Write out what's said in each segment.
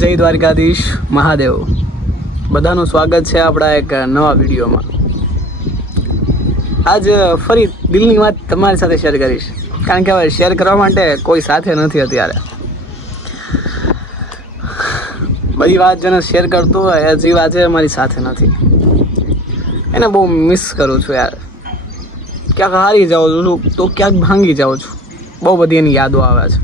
જય દ્વારકાધીશ, મહાદેવ. બધાનું સ્વાગત છે આપણા એક નવા વિડીયોમાં. આજ ફરી દિલની વાત તમારી સાથે શેર કરીશ. કારણ કે હવે શેર કરવા માટે કોઈ સાથે નથી અત્યારે. બધી વાત જેને શેર કરતો હોય હજી વાત છે, મારી સાથે નથી. એને બહુ મિસ કરું છું યાર. ક્યાંક હારી જાઉં છું તો ક્યાંક ભાંગી જાઉં છું. બહુ બધી એની યાદો આવે છે.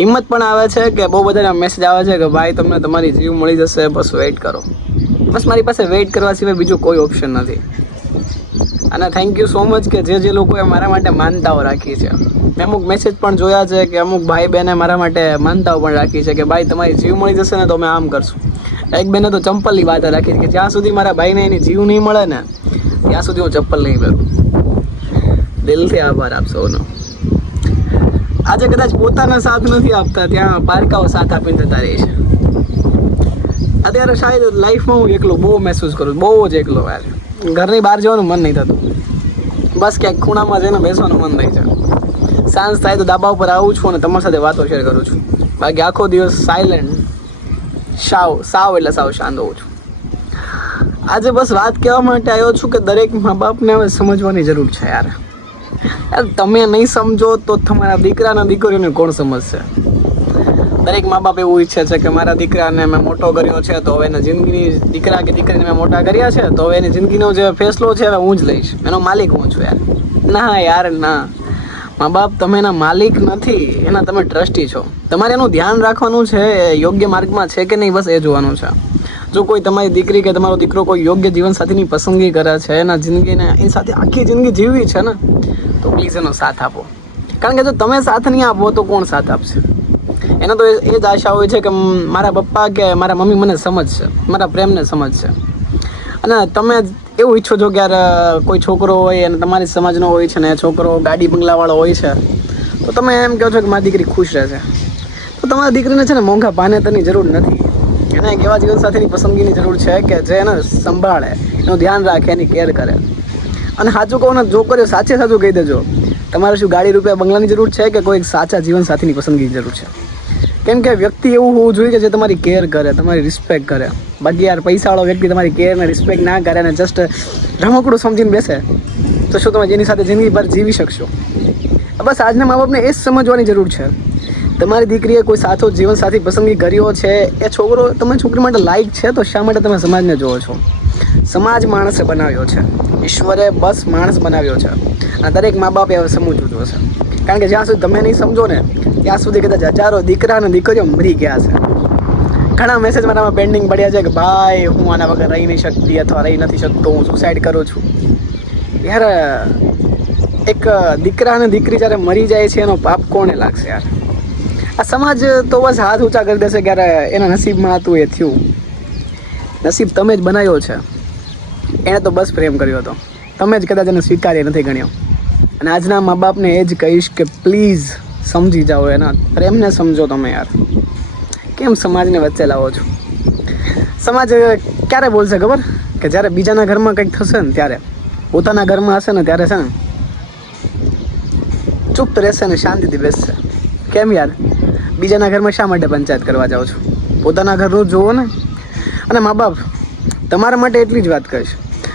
હિંમત પણ આવે છે કે બહુ બધાના મેસેજ આવે છે કે ભાઈ તમને તમારી જીવ મળી જશે, બસ વેઇટ કરો. બસ મારી પાસે વેઇટ કરવા સિવાય બીજું કોઈ ઓપ્શન નથી. અને થેન્ક યુ સો મચ કે જે જે લોકોએ મારા માટે માનતાઓ રાખી છે. મેં અમુક મેસેજ પણ જોયા છે કે અમુક ભાઈ બહેને મારા માટે માનતાઓ પણ રાખી છે કે ભાઈ તમારી જીવ મળી જશે ને તો અમે આમ કરશું. એક બેને તો ચંપલની વાત રાખી કે જ્યાં સુધી મારા ભાઈને એની જીવ નહીં મળે ને, ત્યાં સુધી હું ચપ્પલ નહીં પહેરું. દિલથી આભાર આપ સૌનો. આજે કદાચ પોતાના સાથ નથી આપતા, ત્યાં પારકાઓ સાથ આપીને જતા રહે છે. અત્યારે શાયદ લાઈફમાં હું એકલો બહુ મહેસૂસ કરું, બહુ જ એકલો યાર ઘરની બહાર જવાનું મન નહીં થતું. બસ ક્યાંક ખૂણામાં જઈને બેસવાનું મન નહીં છે સાંજ થાય તો ધાબા ઉપર આવું છું અને તમારી સાથે વાતો શેર કરું છું. બાકી આખો દિવસ સાયલન્ટ સાવ સાવ એટલે સાવ શાંત હોઉં છું. આજે બસ વાત કહેવા માટે આવ્યો છું કે દરેક મા બાપને હવે સમજવાની જરૂર છે યાર. યાર તમે નહીં સમજો તો તમારા દીકરાના દીકરીઓને કોણ સમજશે? દરેક મા બાપ એવું ઈચ્છે છે કે મારા દીકરાને મેં મોટો કર્યો છે, તો હવે એના જિંદગીની દીકરા કે દીકરીને મેં મોટા કર્યા છે, તો હવે એની જિંદગીનો જે ફેસલો છે, હવે હું જ લઈશ. એનો માલિક હું છું યાર. ના યાર, ના. મા બાપ તમે એના માલિક નથી, એના તમે ટ્રસ્ટી છો. તમારે એનું ધ્યાન રાખવાનું છે યોગ્ય માર્ગમાં છે કે નહીં, બસ એ જોવાનું છે. જો કોઈ તમારી દીકરી કે તમારો દીકરો કોઈ યોગ્ય જીવનસાથીની પસંદગી કરે છે, એના જિંદગીને એની સાથે આખી જિંદગી જીવવી છે ને તો પ્લીઝ એનો સાથ આપો. કારણ કે જો તમે સાથ નહીં આપો તો કોણ સાથ આપશે? એને તો એ જ આશા હોય છે કે મારા પપ્પા કે મારા મમ્મી મને સમજશે, મારા પ્રેમને સમજશે. અને તમે એવું ઈચ્છો છો કે યાર કોઈ છોકરો હોય અને તમારી સમાજનો હોય છે ને છોકરો ગાડી બંગલાવાળો હોય છે, તો તમે એમ કહો છો કે મારી દીકરી ખુશ રહે છે તો તમારી દીકરીને છે ને મોંઘા પાનેતરની જરૂર નથી. એને એક એવા જીવનસાથીની પસંદગીની જરૂર છે કે જે એને સંભાળે, એનું ધ્યાન રાખે, એની કેર કરે. અને સાચું કહું ને, જો કર્યો સાચે સાચું કહી દેજો. તમારે શું ગાડી રૂપિયા બંગલાની જરૂર છે કે કોઈ સાચા જીવનસાથીની પસંદગીની જરૂર છે? કેમ કે વ્યક્તિ એવું હોવું જોઈએ કે જે તમારી કેર કરે, તમારી રિસ્પેક્ટ કરે. બાકી યાર, પૈસાવાળો વ્યક્તિ તમારી કેર ને રિસ્પેક્ટ ના કરે અને જસ્ટ રમકડું સમજીને બેસે, તો શું તમે જેની સાથે જિંદગીભર જીવી શકશો? બસ આજના મા બાપને એ જ સમજવાની જરૂર છે. તમારી દીકરીએ કોઈ સાથો જીવનસાથી પસંદગી કર્યો છે? એ છોકરો તમે છોકરી માટે લાયક છે, તો શા માટે તમે સમાજને જોવો છો? સમાજ માણસે બનાવ્યો છે. ઈશ્વરે બસ માણસ બનાવ્યો છે. અને દરેક મા બાપે હવે સમજવું જોશે કારણ કે જ્યાં સુધી તમે નહીં સમજો ને, ત્યાં સુધી કદાચ હજારો દીકરા અને દીકરીઓ મરી ગયા છે. ઘણા મેસેજ મારામાં પેન્ડિંગ પડ્યા છે કે, ભાઈ, હું આના વગર રહી નહીં શકતી અથવા રહી નથી શકતો, હું સુસાઇડ કરું છું. યાર, એક દીકરા અને દીકરી જ્યારે મરી જાય છે, એનો પાપ કોને લાગશે યાર? આ સમાજ તો બસ હાથ ઊંચા કરી દેશે, ક્યારે એના નસીબમાં હતું એ થયું. નસીબ તમે જ બનાવ્યો છે. એણે તો બસ પ્રેમ કર્યો હતો. તમે જ કદાચ એને સ્વીકાર્ય નથી ગણ્યો. અને આજના મા બાપને એ જ કહીશ કે પ્લીઝ સમજી જાઓ એના પ્રેમને સમજો તમે યાર. કેમ સમાજને વચ્ચે લાવો છો? સમાજ ક્યારે બોલશે ખબર? કે જ્યારે બીજાના ઘરમાં કંઈક થશે ને ત્યારે. પોતાના ઘરમાં હશે ને ત્યારે છે ને. ચૂપ રહેશે ને શાંતિથી બેસશે. કેમ યાર? બીજાના ઘરમાં શા માટે પંચાયત કરવા જાઓ છો? પોતાના ઘરનું જુઓ ને. અને મા બાપ, તમારા માટે એટલી જ વાત કહીશ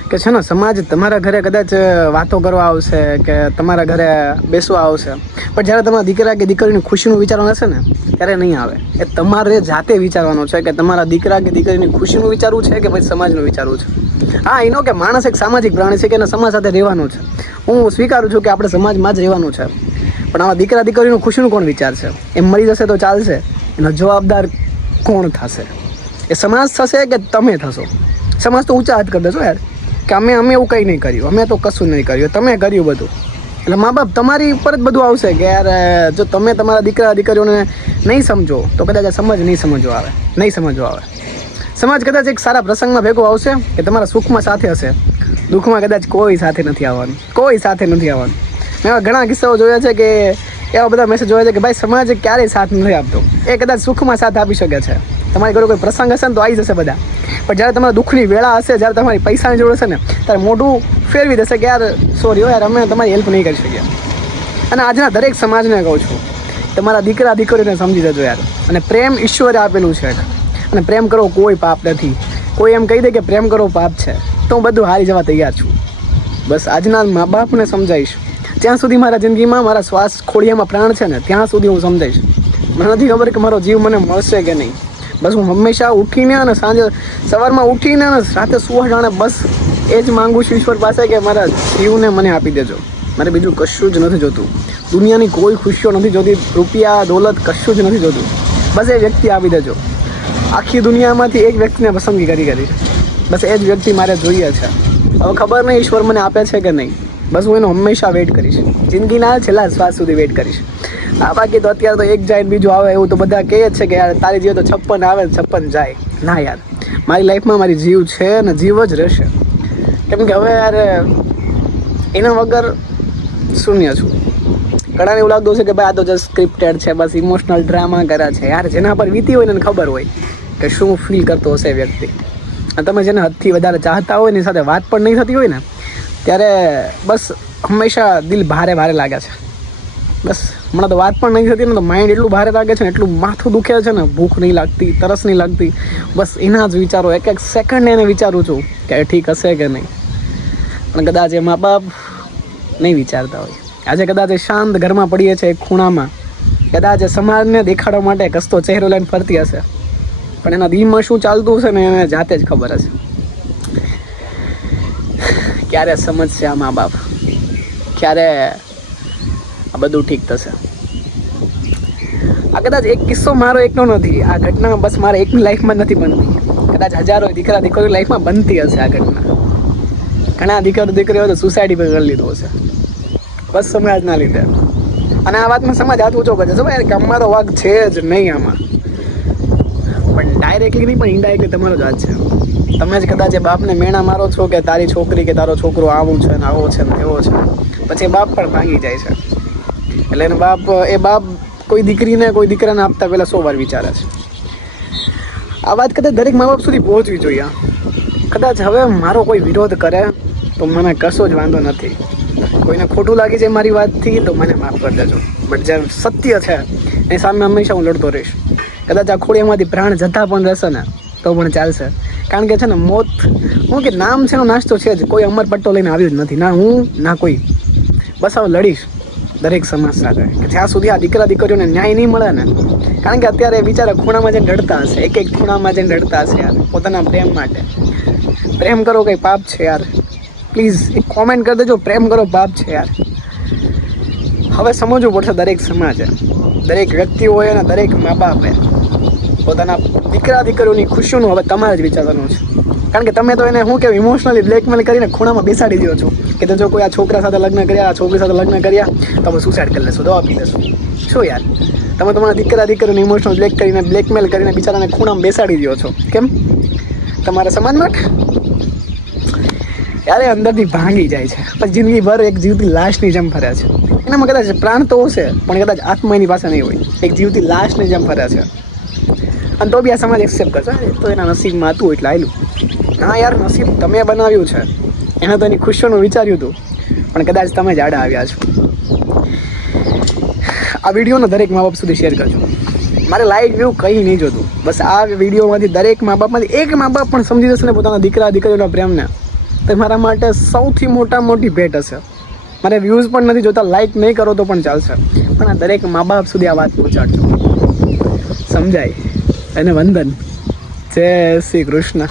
કે છે ને, સમાજ તમારા ઘરે કદાચ વાતો કરવા આવશે કે તમારા ઘરે બેસવા આવશે. પણ જ્યારે તમારા દીકરા કે દીકરીની ખુશીનું વિચારવાનું હશે ને, ત્યારે નહીં આવે. એ તમારે જાતે વિચારવાનું છે કે તમારા દીકરા કે દીકરીની ખુશીનું વિચારવું છે કે પછી સમાજનું વિચારવું છે? હા, એનો કે માણસ એક સામાજિક પ્રાણી છે કે એને સમાજ સાથે રહેવાનું છે? હું સ્વીકારું છું કે આપણે સમાજમાં જ રહેવાનું છે. પણ આવા દીકરા દીકરીનું ખુશીનું કોણ વિચારશે? એમ મરી જશે તો ચાલશે? એનો જવાબદાર કોણ થશે? એ સમાજ થશે કે તમે થશો? સમાજ તો ઊંચા હાથ કરી દેશો યાર. કે અમે અમે એવું કંઈ નહીં કર્યું. અમે તો કશું નહીં કર્યું. તમે કર્યું બધું. એટલે મા બાપ તમારી ઉપર જ બધું આવશે કે યાર, જો તમે તમારા દીકરા દીકરીઓને નહીં સમજો, તો કદાચ સમજ નહીં સમજવા આવે. નહીં સમજવા આવે. સમાજ કદાચ એક સારા પ્રસંગમાં ભેગો આવશે કે તમારા સુખમાં સાથે હશે. દુઃખમાં કદાચ કોઈ સાથે નથી આવવાનું. કોઈ સાથે નથી આવવાનું. મેં એવા ઘણા કિસ્સાઓ જોયા છે કે એવા બધા મેસેજ જોયા છે કે ભાઈ, સમાજ ક્યારેય સાથ નથી આપતો. એ કદાચ સુખમાં સાથ આપી શકે છે. તમારી ઘરે કોઈ પ્રસંગ હશે ને તો આવી જશે બધા. પણ જ્યારે તમારા દુઃખની વેળા હશે, જ્યારે તમારી પૈસાની જરૂર હશે ને, ત્યારે મોઢું ફેરવી દેશે કે યાર સોરી હો, યાર, અમે તમારી હેલ્પ નહીં કરી શકીએ. અને આજના દરેક સમાજને કહું છું, તમારા દીકરા, દીકરીને સમજી જજો યાર. અને પ્રેમ ઈશ્વરે આપેલું છે અને પ્રેમ કરવો કોઈ પાપ નથી. કોઈ એમ કહી દે કે પ્રેમ કરવો પાપ છે. તો હું બધું હારી જવા તૈયાર છું. બસ આજના મા બાપને સમજાવીશ. જ્યાં સુધી મારા જિંદગીમાં મારા શ્વાસ ખોડિયામાં પ્રાણ છે ને, ત્યાં સુધી હું સમજાઈશ મને નથી ખબર કે મારો જીવ મને મળશે કે નહીં. બસ હું હંમેશા ઉઠીને અને સાંજે સવારમાં ઉઠીને અને રાતે સુવા જાણે બસ એ જ માગું છું ઈશ્વર પાસે કે મારા જીવને મને આપી દેજો. મારે બીજું કશું જ નથી જોતું. દુનિયાની કોઈ ખુશીઓ નથી જોતી. રૂપિયા, દોલત કશું જ નથી જોતું. બસ એ વ્યક્તિ આપી દેજો. આખી દુનિયામાંથી એક વ્યક્તિને પસંદગી કરી કરી બસ એ જ વ્યક્તિ મારે જોઈએ છે. હવે ખબર નહીં ઈશ્વર મને આપે છે કે નહીં. બસ હું એનો હંમેશા વેઇટ કરીશ. જિંદગીના છેલ્લા શ્વાસ સુધી વેઇટ કરીશ. આ બાકી તો અત્યારે તો એક જાય બીજું આવે એવું તો બધા કહે છે કે યાર તારી જીવ તો છપ્પન આવે ને છપ્પન જાય. ના યાર, મારી લાઈફમાં મારી જીવ છે અને જીવ જ રહેશે. કેમ કે હવે યાર, એના વગર શૂન્ય છું. ઘણાને એવું લાગતું છે કે ભાઈ આ તો જસ્ટ સ્ક્રિપ્ટેડ છે, બસ ઇમોશનલ ડ્રામા કર્યા છે. યાર, જેના પર વીતી હોય ને ખબર હોય કે શું ફીલ કરતો હશે વ્યક્તિ. તમે જેને હદથી વધારે ચાહતા હોય એની સાથે વાત પણ નહીં થતી હોય ને, ત્યારે બસ હંમેશા દિલ ભારે ભારે લાગે છે. બસ, હમણાં તો વાત પણ નહીં થતી ને તો માઇન્ડ એટલું ભારે લાગે છે ને, એટલું માથું દુખે છે ને, ભૂખ નહીં લાગતી, તરસ નહીં લાગતી. બસ, એના જ વિચારો, એક એક સેકન્ડ એને વિચારું છું કે ઠીક હશે કે નહીં. પણ કદાચ એ મા બાપ નહીં વિચારતા હોય. આજે કદાચ એ શાંત ઘરમાં પડીએ છે એક ખૂણામાં. કદાચ એ સમાજને દેખાડવા માટે કસતો ચહેરો લઈને ફરતી હશે. પણ એના દિલમાં શું ચાલતું હશે ને, એને જાતે જ ખબર હશે. ક્યારે સમજશે આ મા બાપ? ક્યારે આ બધું ઠીક થશે. આ કદાચ એક કિસ્સો મારો એકનો નથી. આ ઘટના બસ મારા એકની લાઈફમાં નથી બનતી. કદાચ હજારો દીકરા દીકરીઓ લાઈફમાં બનતી હશે આ ઘટના. ઘણા દીકરો દીકરીઓ તો સુસાઇડ કરી લીધો હશે. બસ સમાજના લીધે. અને આ વાતમાં સમાજ હાથ ઊંચો કરે છે ભાઈ કે અમારો વાક છે જ નહીં આમાં. પણ ડાયરેક્ટલી નહીં, પણ ઇન્ડાયરેક્ટલી તમારો જ હાથ છે. તમે જ કદાચ એ બાપને મેણા મારો છો કે તારી છોકરી કે તારો છોકરો આવું છે ને આવો છે ને એવો છે. પછી બાપ પણ ભાંગી જાય છે. એટલે એનો બાપ, એ બાપ કોઈ દીકરીને, કોઈ દીકરાને આપતા પહેલાં સો વાર વિચારે છે. આ વાત કદાચ દરેક મા બાપ સુધી પહોંચવી જોઈએ કદાચ હવે મારો કોઈ વિરોધ કરે, તો મને કશો જ વાંધો નથી. કોઈને ખોટું લાગે છે મારી વાતથી, તો મને માફ કરી દેજો. બટ જે સત્ય છે, એની સામે હંમેશા હું લડતો રહીશ. કદાચ આ ખોળીમાંથી પ્રાણ જતા પણ રહેશે ને, તો પણ ચાલશે. કારણ કે છે ને, મોત, હું કે નામ છે એનો નાસ્તો છે જ. કોઈ અમર પટ્ટો લઈને આવ્યો જ નથી. ના હું, ના કોઈ. બસ હવે લડીશ. દરેક સમાજ સાથે કે જ્યાં સુધી આ દીકરા દીકરીઓને ન્યાય નહીં મળે ને, કારણ કે અત્યારે બિચારા ખૂણામાં જઈને રડતા હશે, એક એક ખૂણામાં જઈને રડતા હશે યાર, પોતાના પ્રેમ માટે. પ્રેમ કરો કંઈ પાપ છે યાર. પ્લીઝ એક કોમેન્ટ કરી દેજો, પ્રેમ કરો પાપ છે યાર. હવે સમજવું પડશે દરેક સમાજે. દરેક વ્યક્તિ હોય અને દરેક મા બાપે પોતાના દીકરા દીકરીઓની ખુશીઓનું હવે તમારે જ વિચારવાનું છે. કારણ કે તમે તો એને શું કે ઇમોશનલી બ્લેકમેલ કરીને ખૂણામાં બેસાડી દો છો. કે જો કોઈ આ છોકરા સાથે લગ્ન કર્યા આ છોકરી સાથે લગ્ન કર્યા તો અમે સુસાઇડ કરી લેશો. દવા પી લેશો શું યાર? તમે તમારા દીકરા દીકરીને ઇમોશનલ બ્લેક કરીને બ્લેકમેલ કરીને બિચારાને ખૂણામાં બેસાડી દો છો. કેમ? તમારા સમાજમાં ત્યારે યારે અંદરથી ભાંગી જાય છે. પણ જિંદગીભર એક જીવતી લાશની જેમ ફર્યા છે. એનામાં કદાચ પ્રાણ તો હશે પણ કદાચ આત્મા એની પાસે નહીં હોય. એક જીવતી લાશની જેમ ફર્યા છે. અને તો બી આ સમાજ એક્સેપ્ટ કરશે. "અરે, તો એના નસીબમાં હતું એટલે આવેલું ના યાર નસીબ તમે બનાવ્યું છે. એને તો એની ખુશીઓનું વિચાર્યું હતું. પણ કદાચ તમે જ આડા આવ્યા છો. આ વિડીયોને દરેક મા બાપ સુધી શેર કરજો. મારે લાઈક વ્યૂ કંઈ નહીં જોતું. બસ આ વિડીયોમાંથી દરેક મા બાપમાંથી એક મા બાપ પણ સમજી જશે ને પોતાના દીકરા દીકરીઓના પ્રેમને. તો મારા માટે સૌથી મોટા મોટી ભેટ હશે. મારે વ્યૂઝ પણ નથી જોતા લાઈક નહીં કરો તો પણ ચાલશે. પણ આ દરેક મા બાપ સુધી આ વાત પહોંચાડજો. સમજાય? અને વંદન. જય શ્રી કૃષ્ણ.